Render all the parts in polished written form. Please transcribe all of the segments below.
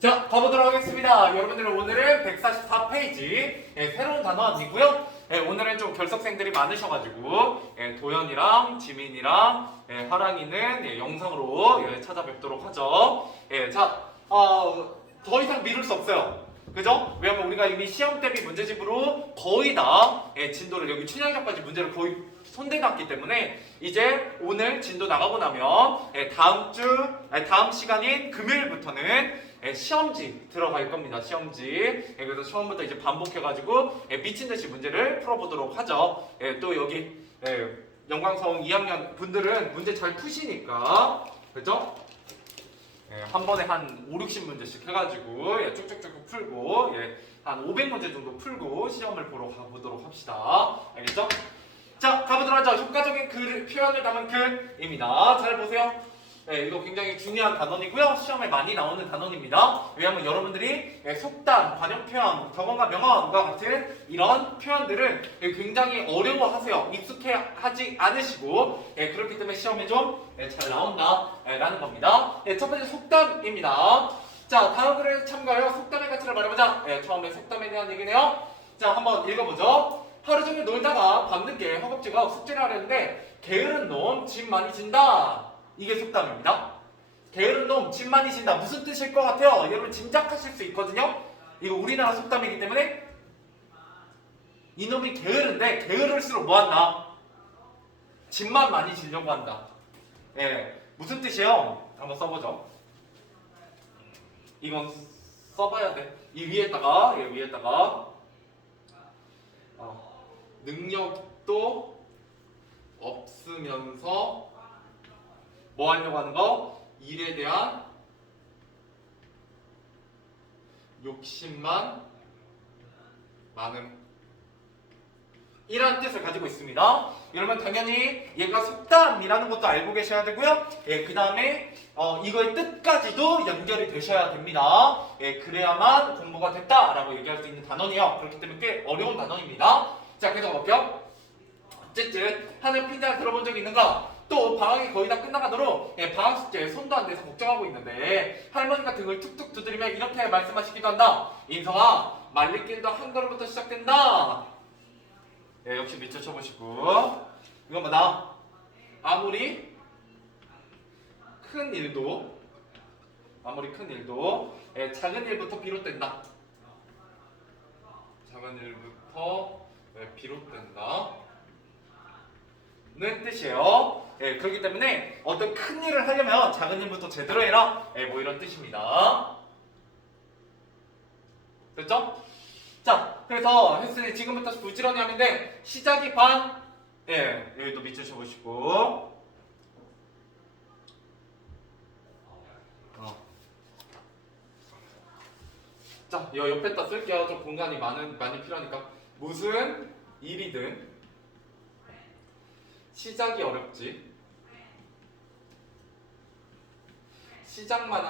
자, 가보도록 하겠습니다. 여러분들 오늘은 144페이지 새로운 단원이고요. 오늘은 좀 결석생들이 많으셔가지고 도현이랑 지민이랑 화랑이는 영상으로 찾아뵙도록 하죠. 자, 더 이상 미룰 수 없어요. 그죠? 왜냐면 우리가 이미 시험 대비 문제집으로 거의 다 진도를 여기 춘향전까지 문제를 거의 손대놨기 때문에 이제 오늘 진도 나가고 나면 다음 시간인 금요일부터는 시험지 들어갈 겁니다. 시험지. 그래서 처음부터 이제 반복해가지고 미친듯이 문제를 풀어보도록 하죠. 또 여기 영광성 2학년 분들은 문제 잘 푸시니까 그죠? 한 번에 한 5, 60문제씩 해가지고 쭉쭉쭉 풀고 한 500문제 정도 풀고 시험을 보러 가보도록 합시다. 알겠죠? 자, 가보도록 하죠. 효과적인 표현을 담은 글입니다. 잘 보세요. 이거 굉장히 중요한 단원이고요. 시험에 많이 나오는 단원입니다. 왜냐하면 여러분들이 속담, 관용표현, 격언과 명언과 같은 이런 표현들을 굉장히 어려워하세요. 익숙해하지 않으시고 그렇기 때문에 시험에 좀 잘 나온다라는 겁니다. 첫 번째 속담입니다. 자, 다음 글을 참고하여 속담의 가치를 말해보자. 처음에 속담에 대한 얘기네요. 자, 한번 읽어보죠. 하루 종일 놀다가 밤늦게 허겁지겁 숙제를 하려는데 게으른 놈 집 많이 진다. 이게 속담입니다. 게으른 놈 집 많이 진다. 무슨 뜻일 것 같아요? 여러분 짐작하실 수 있거든요. 이거 우리나라 속담이기 때문에 이놈이 게으른데 게으를수록 뭐한다? 집만 많이 지려고 한다. 무슨 뜻이에요? 한번 써보죠. 이건 써봐야 돼. 이 위에다가 능력도 없으면서 뭐 하려고 하는 거? 일에 대한 욕심만 많음. 이라는 뜻을 가지고 있습니다. 여러분 당연히 얘가 속담이라는 것도 알고 계셔야 되고요. 그 다음에 이거의 뜻까지도 연결이 되셔야 됩니다. 그래야만 공부가 됐다라고 얘기할 수 있는 단원이에요. 그렇기 때문에 꽤 어려운 단원입니다. 자, 계속 볼게요. 어쨌든 하늘 핀자 들어본 적 있는가? 또 방학이 거의 다 끝나가도록 방학 숙제 손도 안 대서 걱정하고 있는데 할머니가 등을 툭툭 두드리며 이렇게 말씀하시기도 한다. 인성아, 말리길도 한 걸음부터 시작된다. 역시 밑줄 쳐보시고 이건 뭐다? 아무리 큰 일도 작은 일부터 비롯된다. 작은 일부터 비롯된다 는 뜻이에요. 그렇기 때문에 어떤 큰 일을 하려면 작은 일부터 제대로 해라. 뭐 이런 뜻입니다. 됐죠? 자, 그래서 했으니 지금부터 부지런히 하면 돼. 시작이 반. 여기도 밑줄 쳐보시고. 자, 여 옆에다 쓸게요. 좀 공간이 많이 필요하니까. 무슨 일이든 시작이 어렵지. 시작만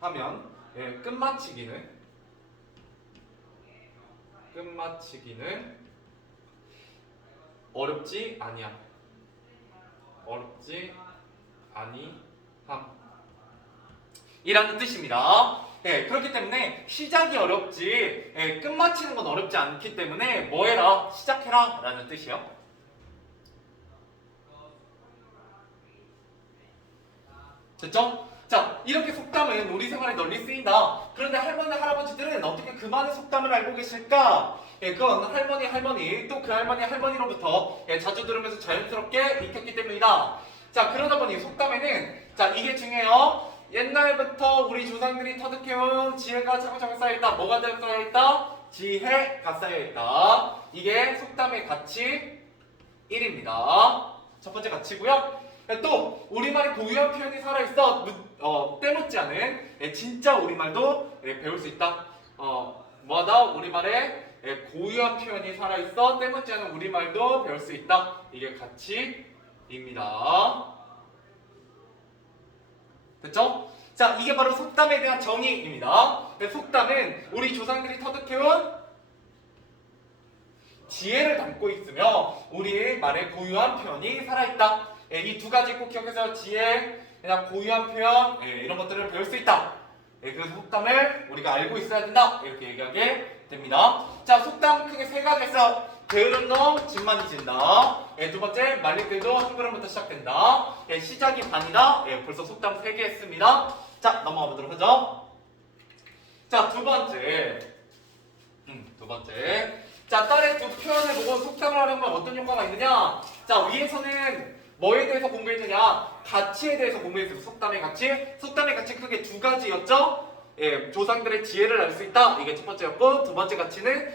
하면 끝마치기는 어렵지 아니함. 이라는 뜻입니다. 그렇기 때문에 시작이 어렵지 끝마치는 건 어렵지 않기 때문에 뭐 해라? 시작해라 라는 뜻이요. 됐죠? 자, 이렇게 속담은 우리 생활에 널리 쓰인다. 그런데 할머니, 할아버지들은 어떻게 그 많은 속담을 알고 계실까? 그건 할머니 또 그 할머니로부터 자주 들으면서 자연스럽게 익혔기 때문이다. 자, 그러다 보니 속담에는 자, 이게 중요해요. 옛날부터 우리 조상들이 터득해온 지혜가 차곡차곡 쌓여있다. 뭐가 쌓여있다? 지혜가 쌓여있다. 이게 속담의 가치 1입니다. 첫 번째 가치고요. 또 우리말의 고유한 표현이 살아있어 때묻지 않은 진짜 우리말도 배울 수 있다. 뭐다? 우리말에 고유한 표현이 살아있어 때묻지 않은 우리말도 배울 수 있다. 이게 가치입니다. 됐죠? 자, 이게 바로 속담에 대한 정의입니다. 속담은 우리 조상들이 터득해온 지혜를 담고 있으며 우리의 말에 고유한 표현이 살아있다. 이 두 가지 꼭 기억해서 지혜, 그냥 고유한 표현 이런 것들을 배울 수 있다. 그래서 속담을 우리가 알고 있어야 된다. 이렇게 얘기하게 됩니다. 자, 속담 크게 세 가지에서 게으른 놈 집 많이 진다. 두 번째 말리들도 한 걸음부터 시작된다. 시작이 반이다. 벌써 속담 3개 했습니다. 자, 넘어가 보도록 하죠. 자, 두 번째. 자, 딸의 두 표현을 보고 속담을 하는 건 어떤 효과가 있느냐? 자, 위에서는 뭐에 대해서 공부했느냐? 가치에 대해서 공부했어요. 속담의 가치. 속담의 가치 크게 두 가지였죠. 조상들의 지혜를 알 수 있다. 이게 첫 번째였고, 두 번째 가치는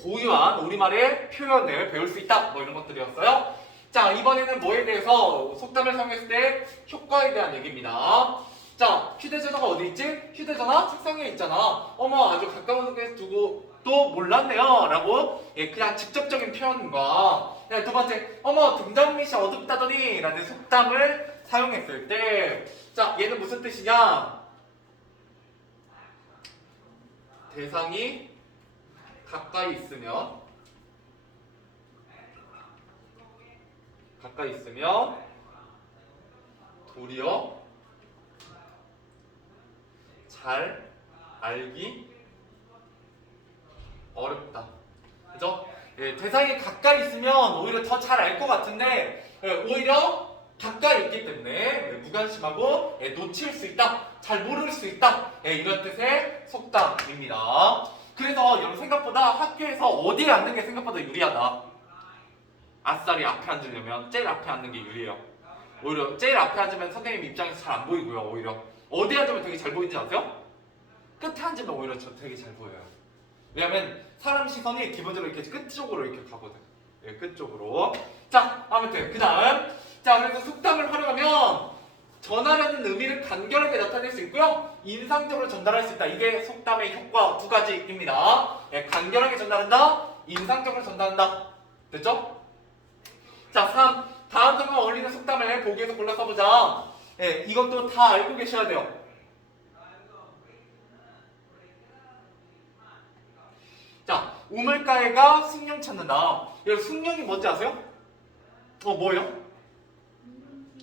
고유한 우리말의 표현을 배울 수 있다. 뭐 이런 것들이었어요. 자, 이번에는 뭐에 대해서 속담을 사용했을 때 효과에 대한 얘기입니다. 자, 휴대전화가 어디 있지? 휴대전화 책상에 있잖아. 어머, 아주 가까운 곳에 두고 또 몰랐네요. 라고 그냥 직접적인 표현과 두 번째, 어머, 등잔밑이 어둡다더니 라는 속담을 사용했을 때, 자, 얘는 무슨 뜻이냐? 대상이 가까이 있으면 도리어 잘 알기 어렵다. 그죠? 대상이 가까이 있으면 오히려 더 잘 알 것 같은데 오히려 가까이 있기 때문에 무관심하고 놓칠 수 있다. 잘 모를 수 있다. 이런 뜻의 속담입니다. 그래서 여러분 생각보다 학교에서 어디에 앉는 게 생각보다 유리하다. 아싸리 앞에 앉으려면 제일 앞에 앉는 게 유리해요. 오히려 제일 앞에 앉으면 선생님 입장에서 잘 안 보이고요. 오히려 어디에 앉으면 되게 잘 보이는지 아세요? 끝에 앉으면 오히려 저 되게 잘 보여요. 왜냐면 사람 시선이 기본적으로 이렇게 끝쪽으로 이렇게 가거든. 끝쪽으로. 자, 아무튼 그 다음. 자, 그래서 속담을 활용하면 전하려는 의미를 간결하게 나타낼 수 있고요. 인상적으로 전달할 수 있다. 이게 속담의 효과 두 가지입니다. 간결하게 전달한다. 인상적으로 전달한다. 됐죠? 자, 3. 다음 점과 어울리는 속담을 보기에서 골라 써보자. 이것도 다 알고 계셔야 돼요. 자, 우물가에가 숭늉 찾는다. 여러분 숭늉이 뭔지 아세요? 뭐예요?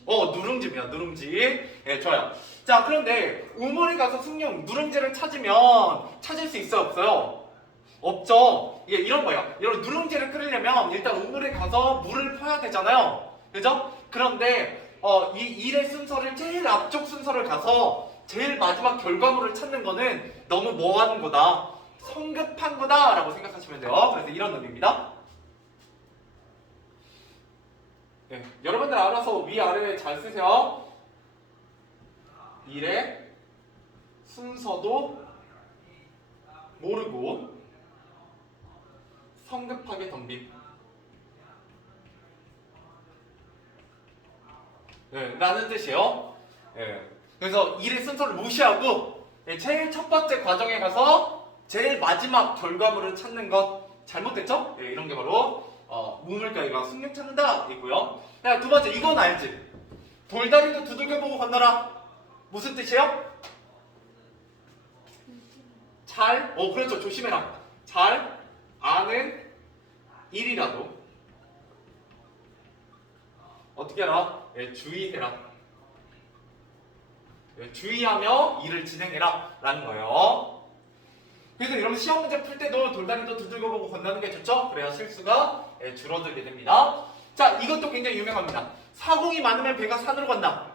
누룽지입니다. 누룽지. 좋아요. 자, 그런데 우물에 가서 숭늉, 누룽지를 찾으면 찾을 수 있어요? 없어요? 없죠. 이런 거예요. 여러분 누룽지를 끓이려면 일단 우물에 가서 물을 퍼야 되잖아요. 그죠? 그런데 이 일의 순서를 제일 앞쪽 순서를 가서 제일 마지막 결과물을 찾는 거는 너무 뭐하는 거다. 성급한 거다 라고 생각하시면 돼요. 그래서 이런 의미입니다. 여러분들 알아서 위아래 잘 쓰세요. 일의 순서도 모르고 성급하게 덤빔. 라는 뜻이에요. 그래서 일의 순서를 무시하고 제일 첫 번째 과정에 가서 제일 마지막 결과물을 찾는 것 잘못됐죠? 이런 게 바로 우물가에가 숭늉 찾는다 있고요. 두 번째, 이건 알지? 돌다리도 두들겨보고 건너라. 무슨 뜻이에요? 그렇죠. 조심해라. 잘 아는 일이라도 어떻게 하라? 주의해라. 주의하며 일을 진행해라 라는 거예요. 그래서 여러분 시험 문제 풀 때도 돌다리도 두들겨보고 건너는 게 좋죠? 그래야 실수가 줄어들게 됩니다. 자, 이것도 굉장히 유명합니다. 사공이 많으면 배가 산으로 간다.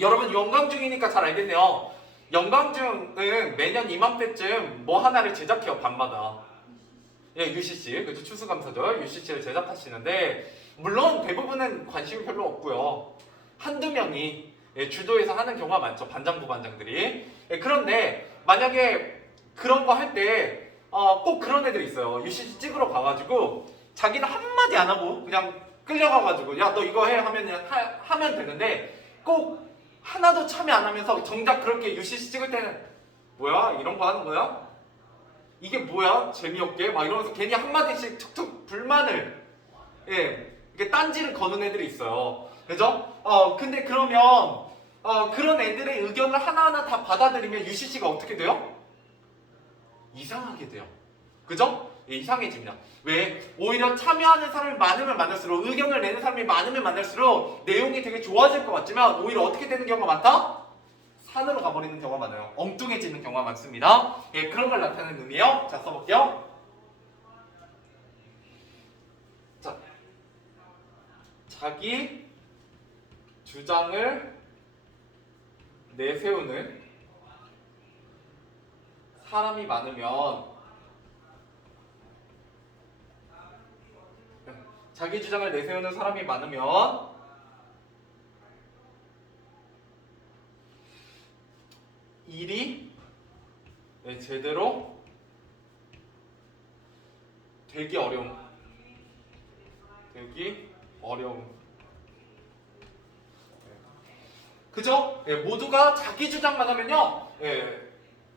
여러분 영광중이니까 잘 알겠네요. 영광중은 매년 이맘때쯤 뭐 하나를 제작해요. 밤마다. UCC, 그죠? 추수감사절 UCC를 제작하시는데 물론 대부분은 관심이 별로 없고요. 한두 명이 주도해서 하는 경우가 많죠. 반장부 반장들이. 그런데 만약에 그런 거 할 때 꼭 그런 애들이 있어요. UCC 찍으러 가가지고 자기는 한마디 안 하고 그냥 끌려가가지고 야 너 이거 해 하면 되는데 꼭 하나도 참여 안 하면서 정작 그렇게 UCC 찍을 때는 뭐야? 이런 거 하는 거야? 이게 뭐야? 재미없게? 막 이러면서 괜히 한마디씩 툭툭 불만을 이게 딴지를 거는 애들이 있어요. 그죠? 근데 그러면 그런 애들의 의견을 하나하나 다 받아들이면 UCC가 어떻게 돼요? 이상하게 돼요. 그죠? 이상해집니다. 왜? 오히려 참여하는 사람이 많으면 많을수록, 의견을 내는 사람이 많으면 많을수록 내용이 되게 좋아질 것 같지만 오히려 어떻게 되는 경우가 많다? 산으로 가버리는 경우가 많아요. 엉뚱해지는 경우가 많습니다. 예, 그런 걸 나타내는 의미예요. 자, 써볼게요. 자, 자기 주장을 내세우는 사람이 많으면, 자기 주장을 내세우는 사람이 많으면 일이 제대로 되기 어려움. 그죠? 예, 모두가 자기 주장만 하면요, 예,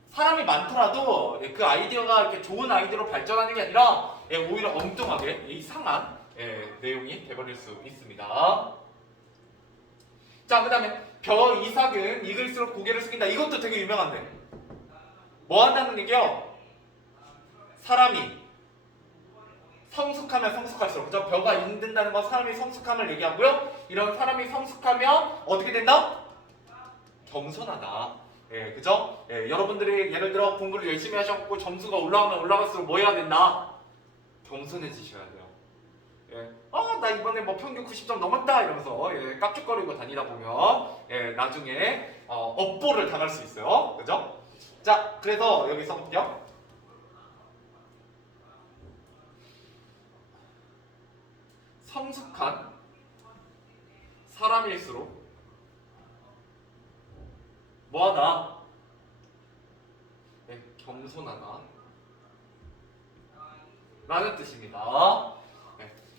사람이 많더라도 그 아이디어가 이렇게 좋은 아이디어로 발전하는 게 아니라 오히려 엉뚱하게 이상한 내용이 돼버릴 수 있습니다. 자, 그 다음에 벼 이삭은 익을수록 고개를 숙인다. 이것도 되게 유명한데 뭐 한다는 얘기요? 사람이 성숙하면 성숙할수록, 그죠? 벼가 익는다는 건 사람이 성숙함을 얘기하고요. 이런 사람이 성숙하면 어떻게 된다? 겸손하다. 예, 그죠? 예, 여러분들이 예를 들어 공부를 열심히 하셨고 점수가 올라가면 올라갈수록 뭐 해야 된다? 겸손해지셔야 돼요. 예, 나 이번에 뭐 평균 90점 넘었다 이러면서 깝죽거리고 다니다 보면 나중에 업보를 당할 수 있어요. 그죠? 자, 그래서 여기 써볼게요. 성숙한 사람일수록 뭐하다? 겸손하다 라는 뜻입니다.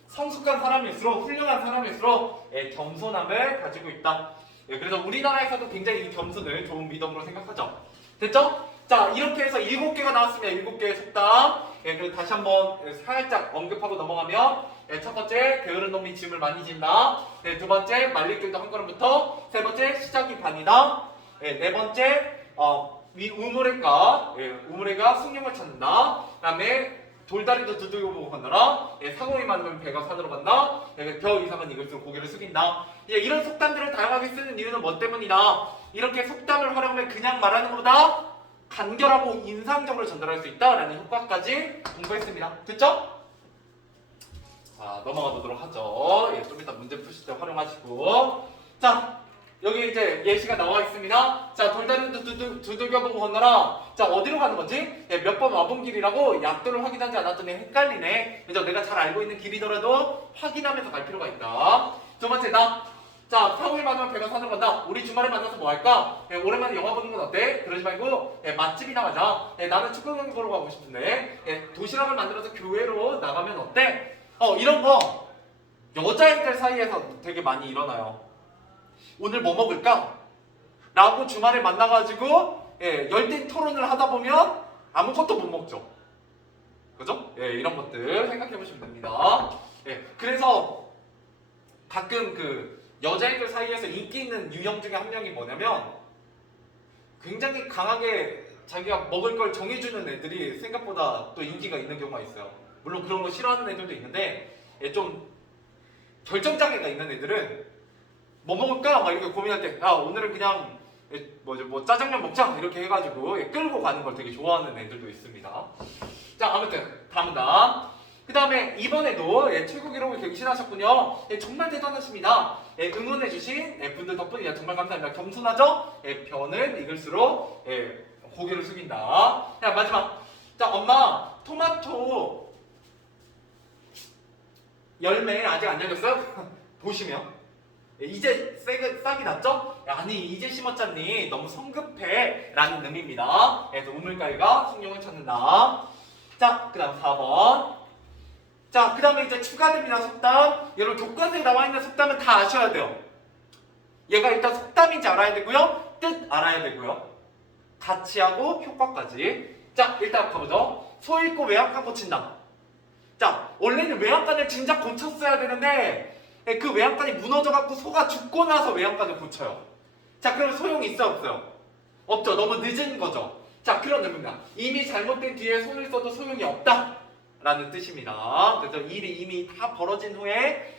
성숙한 사람일수록, 훌륭한 사람일수록 겸손함을 가지고 있다. 그래서 우리나라에서도 굉장히 이 겸손을 좋은 미덕으로 생각하죠. 됐죠? 자, 이렇게 해서 7개가 나왔습니다. 7개의 속담. 그리고 다시 한번 살짝 언급하고 넘어가면, 첫 번째, 게으른 놈이 짐을 많이 진다. 두 번째, 말리길도 한 걸음부터. 세 번째, 시작이 반이다. 네 번째, 우물애가 숭늉을 찾는다. 그 다음에 돌다리도 두들겨보고 건너라. 사고이 많으면 배가 산으로 간다. 벼 이상은 익을수록 고개를 숙인다. 이런 속담들을 다양하게 쓰는 이유는 뭐 때문이다? 이렇게 속담을 활용하면 그냥 말하는 것보다 간결하고 인상적으로 전달할 수 있다라는 효과까지 공부했습니다. 됐죠? 자, 넘어가 보도록 하죠. 좀 이따 문제 푸실 때 활용하시고. 자, 여기 이제 예시가 나와 있습니다. 자, 돌다리도 두들겨보고 건너라. 자, 어디로 가는 거지? 몇 번 와본 길이라고 약도를 확인하지 않았더니 헷갈리네. 그죠? 내가 잘 알고 있는 길이더라도 확인하면서 갈 필요가 있다. 두 번째, 자, 사고일 만나면 배가 산으로 간다. 우리 주말에 만나서 뭐 할까? 오랜만에 영화 보는 건 어때? 그러지 말고 맛집이나 가자. 나는 축구 경기 보러 가고 싶은데 도시락을 만들어서 교회로 나가면 어때? 이런 거 여자애들 사이에서 되게 많이 일어나요. 오늘 뭐 먹을까? 라고 주말에 만나가지고 열띤 토론을 하다 보면 아무것도 못 먹죠. 그죠? 이런 것들 생각해보시면 됩니다. 그래서 가끔 그 여자애들 사이에서 인기 있는 유형 중에 한 명이 뭐냐면 굉장히 강하게 자기가 먹을 걸 정해주는 애들이 생각보다 또 인기가 있는 경우가 있어요. 물론 그런 거 싫어하는 애들도 있는데 좀 결정장애가 있는 애들은 뭐 먹을까? 막 이렇게 고민할 때 오늘은 그냥 뭐 짜장면 먹자 이렇게 해가지고 끌고 가는 걸 되게 좋아하는 애들도 있습니다. 자, 아무튼 다음다. 그 다음에 이번에도 최고 기록을 갱신하셨군요. 정말 대단하십니다. 응원해주신 분들 덕분이야. 정말 감사합니다. 겸손하죠? 벼는 익을수록 고개를 숙인다. 자, 마지막. 자, 엄마 토마토 열매 아직 안 열렸어요? 보시면 이제 싹이 났죠? 아니 이제 심었잖니 너무 성급해 라는 의미입니다. 그래서 우물가위가 숭늉을 찾는다. 자, 그 다음 4번. 자, 그 다음에 이제 추가됩니다. 속담. 여러분 교과서에 나와 있는 속담은 다 아셔야 돼요. 얘가 일단 속담인지 알아야 되고요, 뜻 알아야 되고요, 같이 하고 효과까지. 자, 일단 가보죠. 소 잃고 외양간 고친다. 자, 원래는 외양간을 진작 고쳤어야 되는데 그 외양간이 무너져갖고 소가 죽고 나서 외양간을 고쳐요. 자, 그럼 소용이 있어 없어요? 없죠. 너무 늦은 거죠. 자, 그런 의미입니다. 이미 잘못된 뒤에 손을 써도 소용이 없다 라는 뜻입니다. 그래서 일이 이미 다 벌어진 후에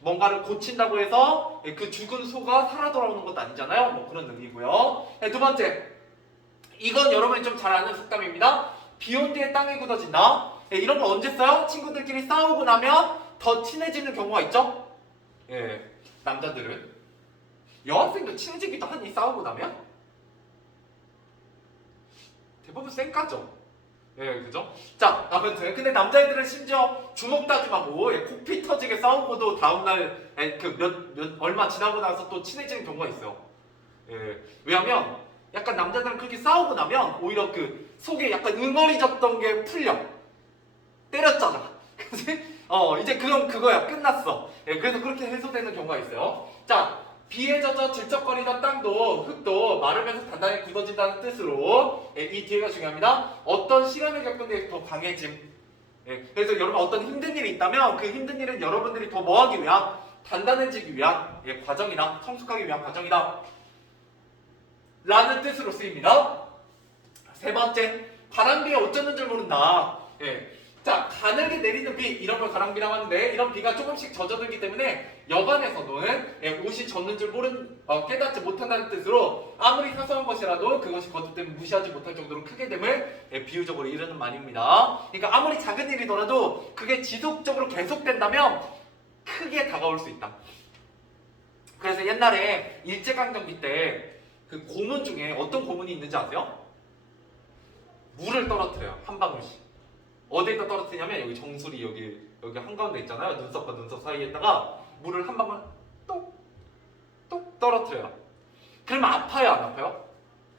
뭔가를 고친다고 해서 그 죽은 소가 살아 돌아오는 것도 아니잖아요. 뭐 그런 의미고요. 두 번째, 이건 여러분이 좀 잘 아는 속담입니다. 비 온 뒤에 땅이 굳어진다. 이런 거 언제 써요? 친구들끼리 싸우고 나면 더 친해지는 경우가 있죠? 남자들은 여학생도 친해지기도 하니 싸우고 나면 대부분 쌩까죠. 그죠? 자, 아무튼 근데 남자애들은 심지어 주먹 다짐하고 코피 터지게 싸우고도 다음날 얼마 지나고 나서 또 친해지는 경우가 있어요. 왜냐면 약간 남자들은 그렇게 싸우고 나면 오히려 그 속에 약간 응어리졌던 게 풀려. 때렸잖아. 그치? 이제 그건 그거야. 끝났어. 그래서 그렇게 해소되는 경우가 있어요. 자, 비에 젖어 질척거리던 땅도 흙도 마르면서 단단히 굳어진다는 뜻으로 이 뒤에가 중요합니다. 어떤 시련을 겪은 뒤에 더 강해짐. 그래서 여러분 어떤 힘든 일이 있다면 그 힘든 일은 여러분들이 더 뭐하기 위한 단단해지기 위한 과정이다. 성숙하기 위한 과정이다. 라는 뜻으로 쓰입니다. 세 번째, 바람비에 어쩌는 줄 모른다. 자, 가늘게 내리는 비, 이런 걸 가랑비라고 하는데 이런 비가 조금씩 젖어들기 때문에 여간에서는 옷이 젖는 줄 깨닫지 못한다는 뜻으로 아무리 사소한 것이라도 그것이 겉옷 때문에 무시하지 못할 정도로 크게 됨을 비유적으로 이르는 말입니다. 그러니까 아무리 작은 일이더라도 그게 지속적으로 계속된다면 크게 다가올 수 있다. 그래서 옛날에 일제강점기 때 그 고문 중에 어떤 고문이 있는지 아세요? 물을 떨어뜨려요. 한 방울씩. 어디에다 떨어뜨리냐면 여기 정수리 여기 한가운데 있잖아요. 눈썹과 눈썹 사이에다가 물을 한 방울 똑똑 떨어뜨려요. 그러면 아파요, 안 아파요?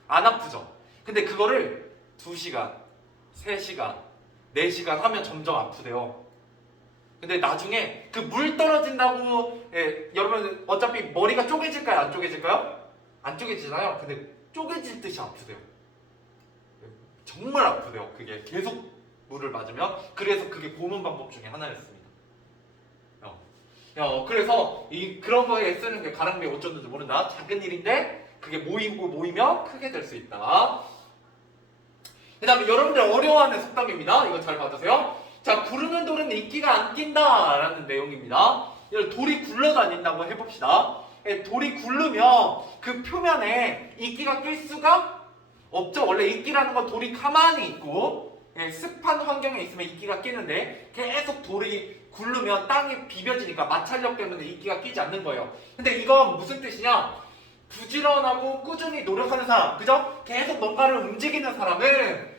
안 아프죠. 근데 그거를 2시간, 3시간, 4시간 하면 점점 아프대요. 근데 나중에 그 물 떨어진다고 여러분 어차피 머리가 쪼개질까요? 안 쪼개질까요? 안 쪼개지잖아요. 근데 쪼개질 듯이 아프대요. 정말 아프대요. 그게 계속 물을 맞으면. 그래서 그게 고문 방법 중에 하나였습니다. 그래서 그런 거에 쓰는 게 가랑비에 어쩌는지 모른다. 작은 일인데 그게 모이면 크게 될 수 있다. 그 다음에 여러분들 어려워하는 속담입니다. 이거 잘 받으세요. 자, 구르는 돌은 이끼가 안 낀다 라는 내용입니다. 돌이 굴러다닌다고 해봅시다. 돌이 굴르면 그 표면에 이끼가 낄 수가 없죠. 원래 이끼라는 건 돌이 가만히 있고 습한 환경에 있으면 이끼가 끼는데 계속 돌이 굴르면 땅이 비벼지니까 마찰력 때문에 이끼가 끼지 않는 거예요. 근데 이건 무슨 뜻이냐? 부지런하고 꾸준히 노력하는 사람, 그죠? 계속 뭔가를 움직이는 사람은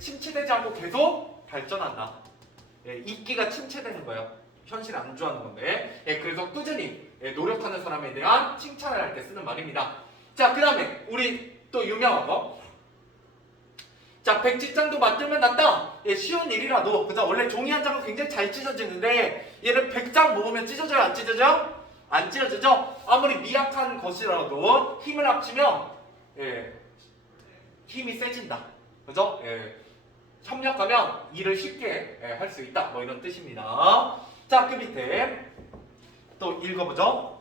침체되지 않고 계속 발전한다. 이끼가 침체되는 거예요. 현실을 안주하는 건데. 그래서 꾸준히 노력하는 사람에 대한 칭찬을 할 때 쓰는 말입니다. 자, 그 다음에 우리 또 유명한 거. 자, 100지장도 맞들면 낫다. 쉬운 일이라도, 그죠? 원래 종이 한 장은 굉장히 잘 찢어지는데 얘를 100장 모으면 찢어져요? 안 찢어져요? 안 찢어지죠? 아무리 미약한 것이라도 힘을 합치면 힘이 세진다. 그죠? 협력하면 일을 쉽게 할 수 있다. 뭐 이런 뜻입니다. 자, 그 밑에 또 읽어보죠.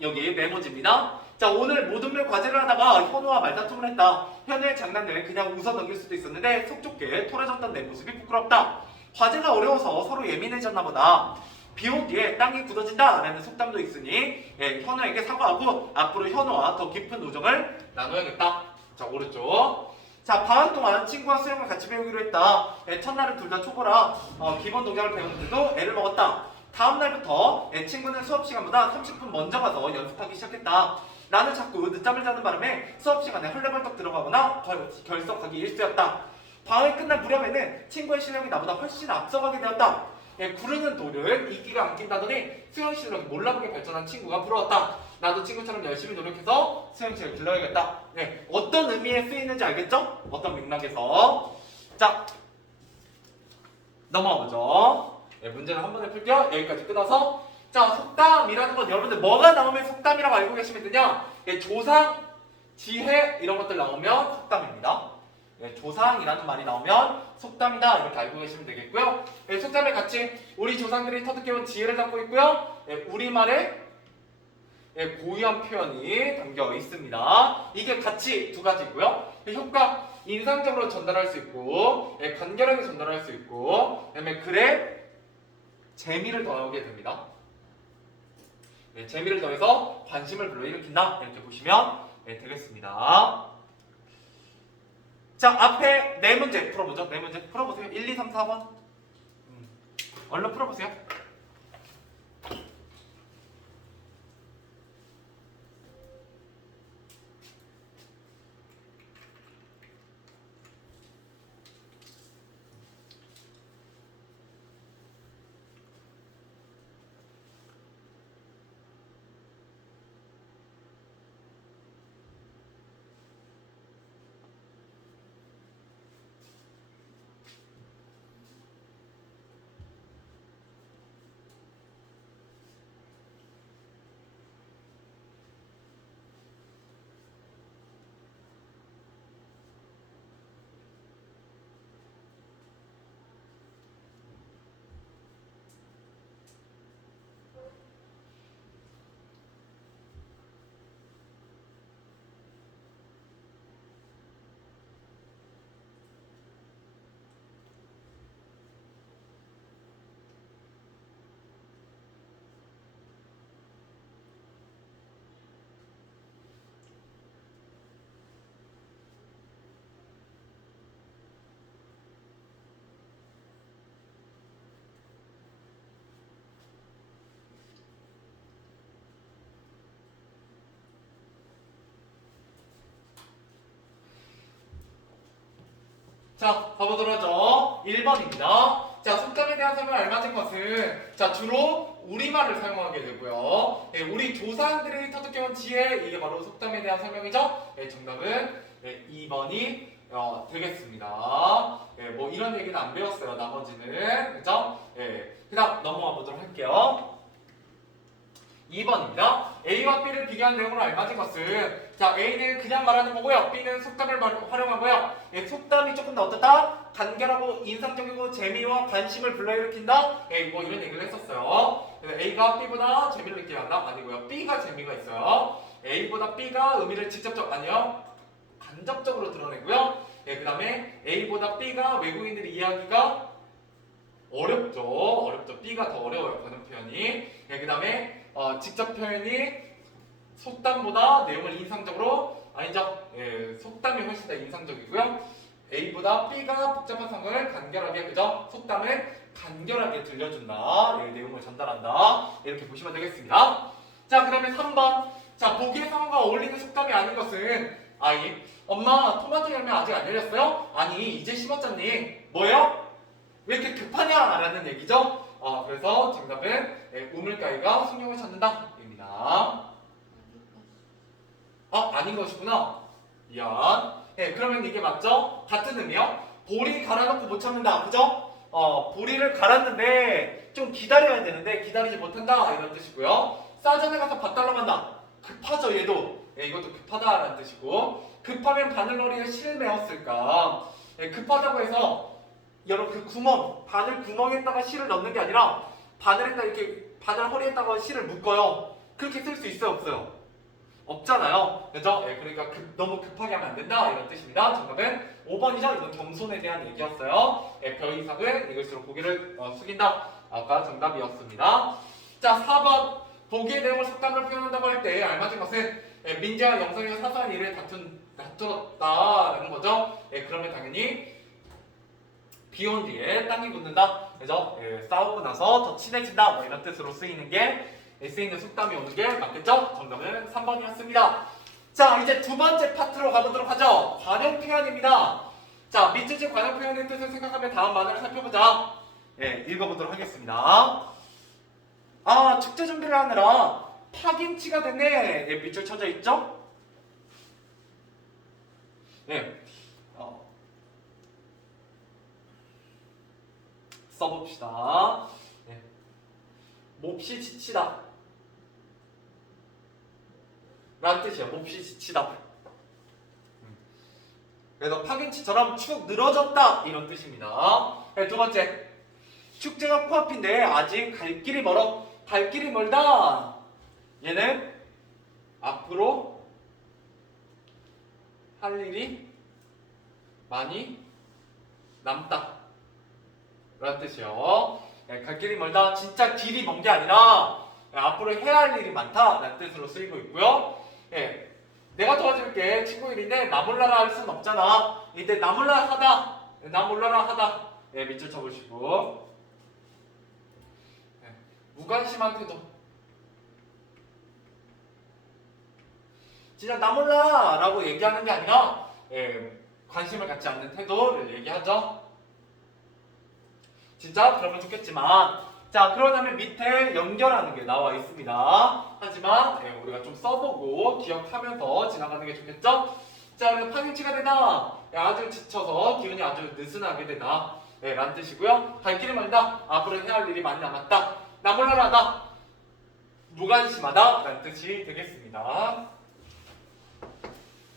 여기 메모지입니다. 자, 오늘 모든 별 과제를 하다가 현우와 말다툼을 했다. 현우의 장난을 그냥 웃어 넘길 수도 있었는데 속 좁게 토라졌던 내 모습이 부끄럽다. 과제가 어려워서 서로 예민해졌나 보다. 비 온 뒤에 땅이 굳어진다 라는 속담도 있으니 현우에게 사과하고 앞으로 현우와 더 깊은 우정을 나눠야겠다. 자, 오른쪽. 자, 방학 동안 친구와 수영을 같이 배우기로 했다. 첫날은 둘 다 초보라 기본 동작을 배우는데도 애를 먹었다. 다음 날부터 친구는 수업 시간보다 30분 먼저 가서 연습하기 시작했다. 나는 자꾸 늦잠을 자는 바람에 수업 시간에 헐레벌떡 들어가거나 결석하기 일쑤였다. 방학이 끝날 무렵에는 친구의 실력이 나보다 훨씬 앞서가게 되었다. 구르는 돌은 이끼가 안 낀다더니 수영 실력이 몰라보게 발전한 친구가 부러웠다. 나도 친구처럼 열심히 노력해서 수영 실력을 길러야겠다. 어떤 의미에 쓰이는지 알겠죠? 어떤 맥락에서. 자, 넘어가보죠. 문제를 한 번에 풀게요. 여기까지 끊어서. 자, 속담이라는 건 여러분들 뭐가 나오면 속담이라고 알고 계시면 되냐? 조상, 지혜 이런 것들 나오면 속담입니다. 조상이라는 말이 나오면 속담이다 이렇게 알고 계시면 되겠고요. 속담에 같이 우리 조상들이 터득해온 지혜를 담고 있고요. 우리말에 고유한 표현이 담겨 있습니다. 이게 같이 두 가지고요. 효과, 인상적으로 전달할 수 있고, 간결하게 전달할 수 있고, 그다음에 글에 재미를 더하게 됩니다. 재미를 더해서 관심을 불러일으킨다. 이렇게 보시면 되겠습니다. 자, 앞에 네 문제 풀어보죠. 네 문제 풀어보세요. 1, 2, 3, 4번. 얼른 풀어보세요. 자, 가보도록 하죠. 1번입니다. 자, 속담에 대한 설명을 알맞은 것은 자, 주로 우리말을 사용하게 되고요. 우리 조상들이 터득해온 지혜, 이게 바로 속담에 대한 설명이죠. 정답은 2번이 되겠습니다. 뭐 이런 얘기는 안 배웠어요. 나머지는. 그죠? 그 다음 넘어가 보도록 할게요. 2번입니다. A와 B를 비교한 내용으로 알맞은 것은 자, A는 그냥 말하는 거고요. B는 속담을 활용하고요. 속담이 조금 더 어떻다? 간결하고 인상적이고 재미와 관심을 불러일으킨다? 뭐 이런 얘기를 했었어요. A가 B보다 재미를 느끼게 한다? 아니고요. B가 재미가 있어요. A보다 B가 의미를 직접적 아니요. 간접적으로 드러내고요. 그 다음에 A보다 B가 외국인들이 이해하기가 어렵죠. B가 더 어려워요. 관용 표현이. 그 다음에 직접 표현이 속담보다 내용을 인상적으로 아니죠. 속담이 훨씬 더 인상적이고요. A보다 B가 복잡한 상황을 간결하게 그죠? 속담을 간결하게 들려준다. 내용을 전달한다. 이렇게 보시면 되겠습니다. 자, 그 다음에 3번. 자, 보기의 상황과 어울리는 속담이 아닌 것은 아이, 엄마 토마토 열매 아직 안 열렸어요? 아니 이제 심었잖니. 뭐예요? 왜 이렇게 급하냐? 라는 얘기죠. 그래서 정답은 우물가이가 순경을 찾는다 입니다. 아닌 것이구나. 미안. 그러면 이게 맞죠? 같은 의미요. 보리 갈아놓고 못 참는다. 그죠? 보리를 갈았는데 좀 기다려야 되는데 기다리지 못한다. 이런 뜻이고요. 싸전에 가서 밥 달라고 한다. 급하죠 얘도. 이것도 급하다라는 뜻이고, 급하면 바늘놀이에 실을 메었을까. 급하다고 해서 여러분 그 구멍, 바늘 구멍에다가 실을 넣는 게 아니라 바늘에다 이렇게 바늘 허리에다가 실을 묶어요. 그렇게 쓸 수 있어요, 없어요? 없잖아요. 그죠? 그러니까 너무 급하게 하면 안 된다 이런 뜻입니다. 정답은 5번이죠. 이건 겸손에 대한 얘기였어요. 벼 이삭은 읽을수록 고개를 숙인다. 아까 정답이었습니다. 자, 4번. 보기의 내용을 속담으로 표현한다고 할 때 알맞은 것은 민재와 영성이가 사소한 일을 다투었다라는 거죠. 그러면 당연히 비 온 뒤에 땅이 굳는다. 그죠? 싸우고 나서 더 친해진다. 뭐 이런 뜻으로 쓰이는 게 쓰이는 속담이 오는 게 맞겠죠? 정답은 3번이었습니다. 자, 이제 두 번째 파트로 가보도록 하죠. 관용 표현입니다. 자, 밑줄 관용 표현의 뜻을 생각하면 다음 만화를 살펴보자. 읽어보도록 하겠습니다. 축제 준비를 하느라 파김치가 됐네. 밑줄 쳐져 있죠? 써봅시다. 몹시 지치다 라는 뜻이에요. 몹시 지치다. 그래서 파김치처럼 축 늘어졌다 이런 뜻입니다. 두 번째, 축제가 코앞인데 아직 갈 길이 멀다. 얘는 앞으로 할 일이 많이 남다 라는 뜻이요. 갈 길이 멀다, 진짜 길이 먼 게 아니라 앞으로 해야 할 일이 많다 라는 뜻으로 쓰이고 있고요. 내가 도와줄게, 친구 일인데 나 몰라라 할 수는 없잖아. 이때 나 몰라라 하다, 나 몰라라 하다 밑줄 쳐보시고, 무관심한 태도, 진짜 나 몰라 라고 얘기하는 게 아니라 관심을 갖지 않는 태도를 얘기하죠. 진짜 그러면 좋겠지만, 자, 그런 다음에 밑에 연결하는 게 나와 있습니다. 하지만 우리가 좀 써보고 기억하면서 지나가는 게 좋겠죠? 자, 그래서 파김치가 되다, 아주 지쳐서 기운이 아주 느슨하게 되다 라는 뜻이고요. 갈 길이 멀다, 앞으로 해야 할 일이 많이 남았다, 나 몰라라다, 무관심하다 라는 뜻이 되겠습니다.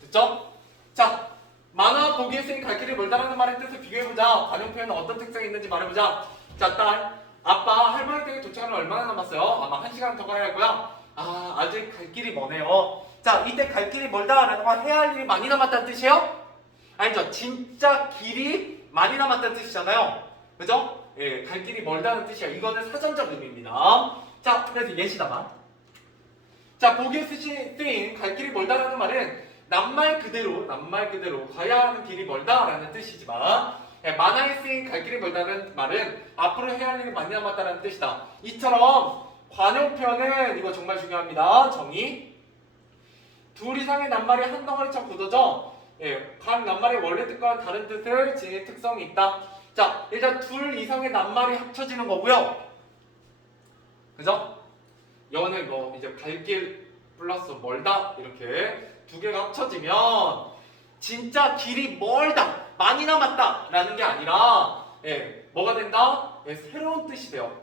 됐죠? 자, 만화 보기에 쓰인 갈 길이 멀다라는 말의 뜻을 비교해보자. 관용 표현은 어떤 특성이 있는지 말해보자. 자, 딸, 아빠 할머니 댁에 도착하면 얼마나 남았어요? 아마 1시간 더 가야 하고요. 아, 아직 갈 길이 머네요. 자, 이때 갈 길이 멀다라는 건 해야 할 일이 많이 남았다는 뜻이에요? 아니죠. 진짜 길이 많이 남았다는 뜻이잖아요. 그죠? 갈 길이 멀다는 뜻이야. 이거는 사전적 의미입니다. 자, 그래서 예시다만. 자, 보기에 쓰인 갈 길이 멀다라는 말은 낱말 그대로 가야 하는 길이 멀다라는 뜻이지만, 만화에 쓰인 갈 길이 멀다는 말은 앞으로 해야 할 일이 많이 남았다는 뜻이다. 이처럼 관용표현은 이거 정말 중요합니다. 정의. 둘 이상의 낱말이 한 덩어리처럼 굳어져 각 낱말의 원래 뜻과는 다른 뜻을 지닌 특성이 있다. 자, 일단 둘 이상의 낱말이 합쳐지는 거고요. 그죠? 영어는 뭐 이제 갈 길 플러스 멀다 이렇게 두 개가 합쳐지면 진짜 길이 멀다, 많이 남았다 라는 게 아니라 뭐가 된다? 새로운 뜻이 돼요.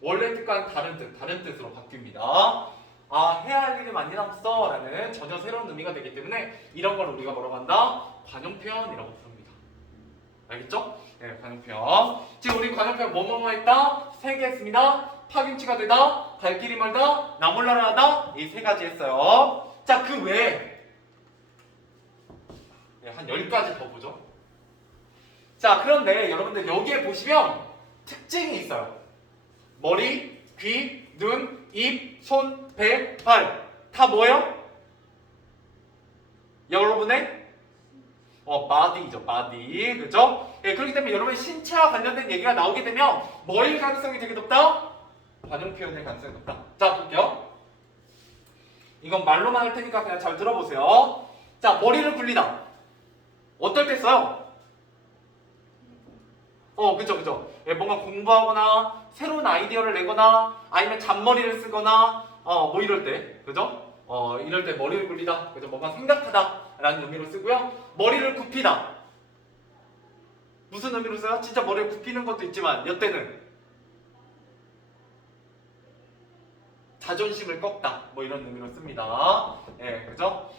원래 뜻과는 다른 뜻으로 바뀝니다. 아, 해야 할 일이 많이 남았어 라는 전혀 새로운 의미가 되기 때문에 이런 걸 우리가 뭐라고 한다? 관용표현이라고 부릅니다. 알겠죠? 관용표현. 지금 우리 관용표현 뭐뭐뭐 했다? 3개 했습니다. 파김치가 되다, 갈 길이 멀다, 나 몰라라 하다, 이 3가지 했어요. 자, 그 외에 한 10가지 더 보죠. 자, 그런데 여러분들 여기에 보시면 특징이 있어요. 머리, 귀, 눈, 입, 손, 배, 발 다 뭐예요? 여러분의 body죠, body. 그죠? 그렇기 때문에 여러분의 신체와 관련된 얘기가 나오게 되면 뭐일 가능성이 되게 높다? 관용 표현의 가능성이 높다. 자, 볼게요. 이건 말로만 할 테니까 그냥 잘 들어보세요. 자, 머리를 굴리다. 어떨 때 써요? 그죠. 뭔가 공부하거나 새로운 아이디어를 내거나 아니면 잔머리를 쓰거나 뭐 이럴 때, 그죠? 이럴 때 머리를 굴리다, 그죠? 뭔가 생각하다 라는 의미로 쓰고요. 머리를 굽히다. 무슨 의미로 써요? 진짜 머리를 굽히는 것도 있지만 이때는 자존심을 꺾다 뭐 이런 의미로 씁니다. 그죠?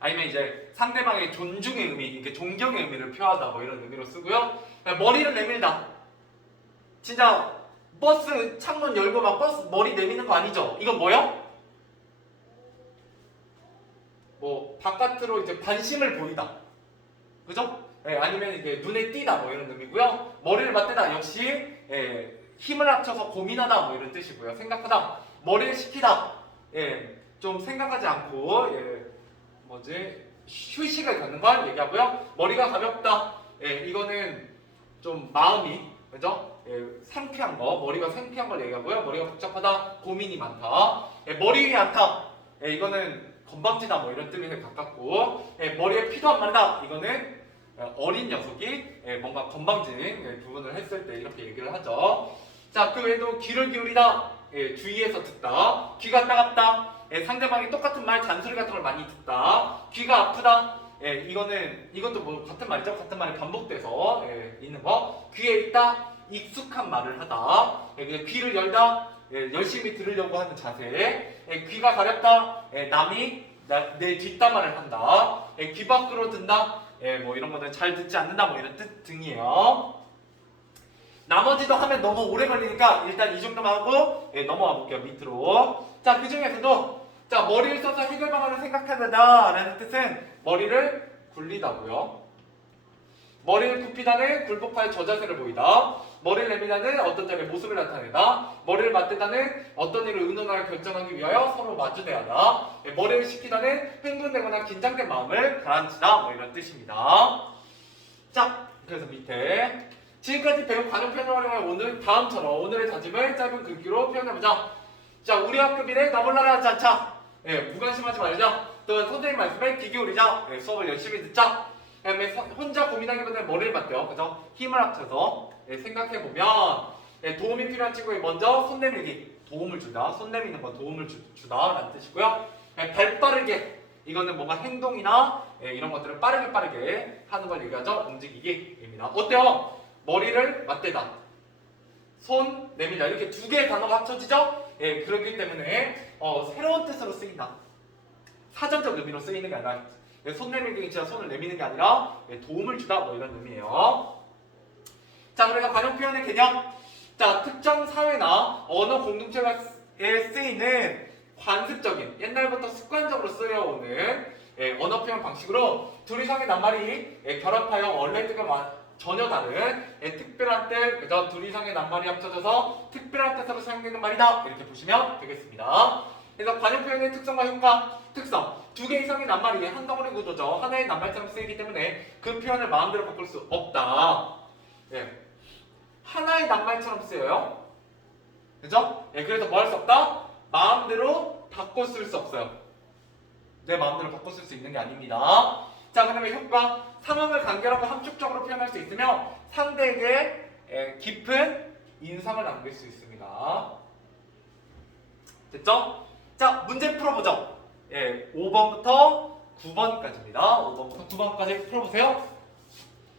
아니면 이제 상대방의 존중의 의미, 이렇게 존경의 의미를 표하다 뭐 이런 의미로 쓰고요. 머리를 내밀다. 진짜 버스 창문 열고 막 버스 머리 내미는 거 아니죠? 이건 뭐요? 뭐 바깥으로 이제 관심을 보이다. 그죠? 아니면 이게 눈에 띄다 뭐 이런 의미고요. 머리를 맞대다 역시 힘을 합쳐서 고민하다 뭐 이런 뜻이고요. 생각하다, 머리를 식히다. 좀 생각하지 않고 휴식을 갖는 걸 얘기하고요. 머리가 가볍다. 이거는 좀 마음이, 그죠? 상쾌한 거, 머리가 상쾌한 걸 얘기하고요. 머리가 복잡하다, 고민이 많다. 머리 위에 앉다. 이거는 건방지다 뭐 이런 뜻에 가깝고, 머리에 피도 안 마르다. 이거는 어린 녀석이 뭔가 건방진 부분을 했을 때 이렇게 얘기를 하죠. 자, 그 외에도 귀를 기울이다. 주위에서 듣다. 귀가 따갑다. 상대방이 똑같은 말, 잔소리 같은 걸 많이 듣다. 귀가 아프다. 이것도 뭐 같은 말이죠. 같은 말이 반복돼서 있는 거. 귀에 있다. 익숙한 말을 하다. 귀를 열다. 열심히 들으려고 하는 자세. 귀가 가렵다. 남이 내 뒷담화를 한다. 귀 밖으로 든다. 뭐 이런 거는 잘 듣지 않는다. 뭐 이런 뜻 등이에요. 나머지도 하면 너무 오래 걸리니까 일단 이 정도만 하고 넘어가 볼게요. 밑으로. 자, 그 중에서도 자, 머리를 써서 해결 방안을 생각하다 라는 뜻은 머리를 굴리다고요. 머리를 굽히다는 굴복할 저자세를 보이다. 머리를 내미다는 어떤 자리의 모습을 나타내다. 머리를 맞대다는 어떤 일을 의논하여 결정하기 위하여 서로 마주대하다. 머리를 식히다는 흥분되거나 긴장된 마음을 가라앉히다. 뭐 이런 뜻입니다. 자, 그래서 밑에 지금까지 배운 관용 표현을 활용하여 오늘 다음처럼 오늘의 다짐을 짧은 글귀로 표현해보자. 자, 우리 학교 미래 나 몰라라 하지 않자. 무관심하지 말자. 또한 선생님 말씀에 귀 기울이자. 수업을 열심히 듣자. 그다음에 혼자 고민하기보다는 머리를 맞대요. 그죠? 힘을 합쳐서 생각해보면 도움이 필요한 친구에 먼저 손 내밀기. 도움을 주다. 손 내미는 건 도움을 주다 라는 뜻이고요. 발 빠르게. 이거는 뭔가 행동이나 이런 것들을 빠르게 하는 걸 얘기하죠. 움직이기입니다. 어때요? 머리를 맞대다. 손 내밀다. 이렇게 두 개의 단어가 합쳐지죠? 그렇기 때문에 새로운 뜻으로 쓰인다. 사전적 의미로 쓰이는 게 아니라 손 내밀기 진짜 손을 내미는 게 아니라 도움을 주다 뭐 이런 의미예요. 자, 그래서 관용 표현의 개념. 자, 특정 사회나 언어 공동체에 쓰이는 관습적인 옛날부터 습관적으로 쓰여오는 언어 표현 방식으로 둘 이상의 낱말이 결합하여 원래 뜻과 전혀 다른 특별한 뜻, 그죠? 둘 이상의 낱말이 합쳐져서 특별한 뜻으로 사용되는 말이다. 이렇게 보시면 되겠습니다. 그래서 관용 표현의 특성과 효과. 특성. 두 개 이상의 낱말이 한 덩어리 구조죠. 하나의 낱말처럼 쓰이기 때문에 그 표현을 마음대로 바꿀 수 없다. 하나의 낱말처럼 쓰여요. 그죠? 그래서 뭐 할 수 없다? 마음대로 바꿔 쓸 수 없어요. 내 마음대로 바꿔 쓸 수 있는 게 아닙니다. 자, 그 다음에 효과. 상황을 간결하고 함축적으로 표현할 수 있으며 상대에게 깊은 인상을 남길 수 있습니다. 됐죠? 자, 문제 풀어보죠. 5번부터 9번까지입니다. 5번부터 9번까지 풀어보세요.